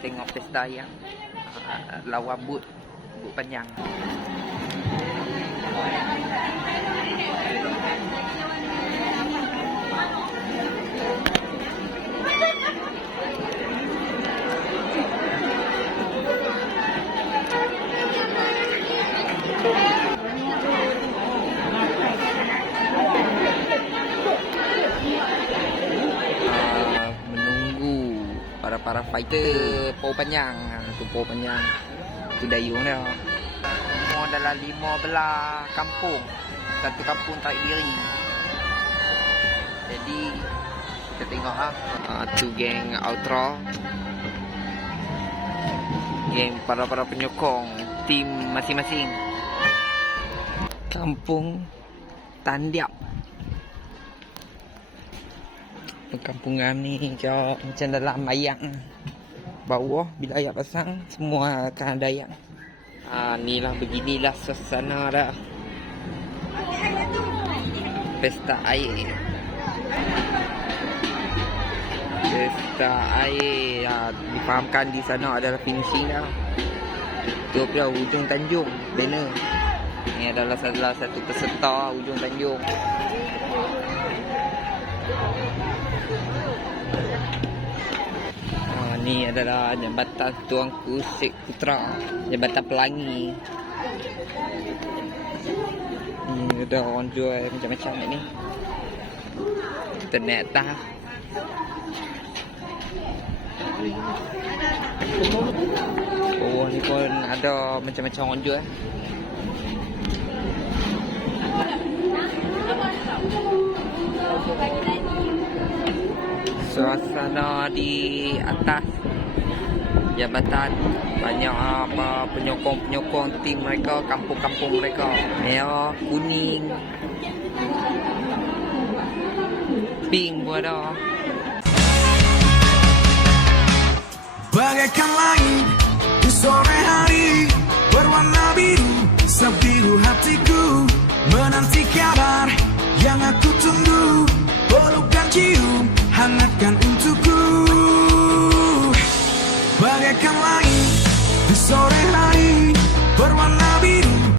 tengok pesta yang uh, lawan but but panjang. Para fighter power panjang. Tu power panjang. Tu dayung dia. Semua dalam lima belah kampung. Satu kampung tarik diri. Jadi kita tengok uh, tu geng outro geng para para penyokong. Tim masing-masing. Kampung Tandiap perkampungan ni kau macam dalam ayam bawah bila ayat pasang semua akan ada ayam ha, ni lah beginilah suasana dah. Pesta air. Pesta air. Ha, difahamkan di sana adalah finishing dah. Tu pula hujung tanjung banner. Ni adalah salah satu peserta hujung tanjung Ah, ni adalah Jambatan Tuanku Sek Putra. Jambatan Pelangi. Ni ada orang jual macam-macam ni. Kita naik atas Oh ni pun ada macam-macam orang jual suasana di atas jabatan. Banyak apa penyokong-penyokong tim mereka kampung-kampung mereka. Merah kuning. Pink ada. Bagaikan langit di sore hari Berwarna biru, sebiru hatiku. Menanti kabar yang aku tunggu come on.